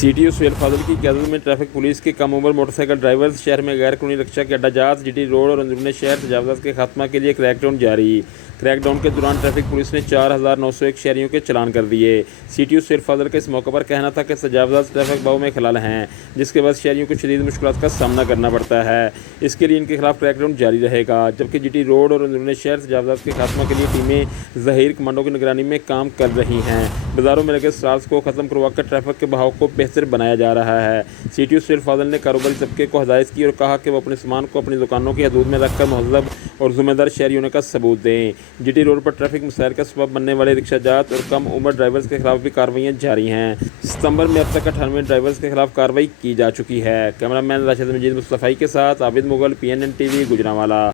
C T O Suhail फाजिल की क़यादत में traffic police के कम उम्र मोटरसाइकिल ड्राइवर्स शहर में गैर कानूनी रिक्शा के अड्डाजात, जीटी रोड और अंदरूनी शहर तजावुज़ात के खात्मा के लिए क्रैकडाउन जारी। क्रैकडाउन के दौरान ट्रैफिक पुलिस ने 4,901 शहरियों के चलान कर दिए। सी टी ओ सुहेल फाजिल का इस मौके पर कहना था कि तजावुज़ात ट्रैफिक बहाव में खलल हैं, जिसके बाद शहरियों को शदीद मुश्किलात का सामना करना पड़ता है। इसके लिए इनके खिलाफ क्रैकडाउन जारी रहेगा, जबकि जीटी रोड और अंदरूनी शहर तजावुज़ात के खात्मा के लिए टीमें ज़हीर कमांडो की निगरानी में काम कर रही हैं। बाज़ारों में लगे स्टॉल्स को ख़त्म करवाकर ट्रैफिक के बहाव को बेहतर बनाया जा रहा है। सी टी ओ सुहेल फाजिल ने कारोबारी तबके को हिदायत की और कहा कि वो अपने सामान को अपनी दुकानों की हदूद में रखकर महज़ब और ज़िम्मेदार शहरी होने का सबूत दें। जीटी रोड पर ट्रैफिक मसाइल का सबब बनने वाले रिक्शाजात और कम उम्र ड्राइवर्स के खिलाफ भी कार्रवाइयाँ जारी हैं। सितंबर में अब तक 98 ड्राइवर्स के खिलाफ कार्रवाई की जा चुकी है। कैमरामैन राशिद मजीद मुस्तफ़ाई के साथ आबिद मुगल, PNN TV, गुजरांवाला।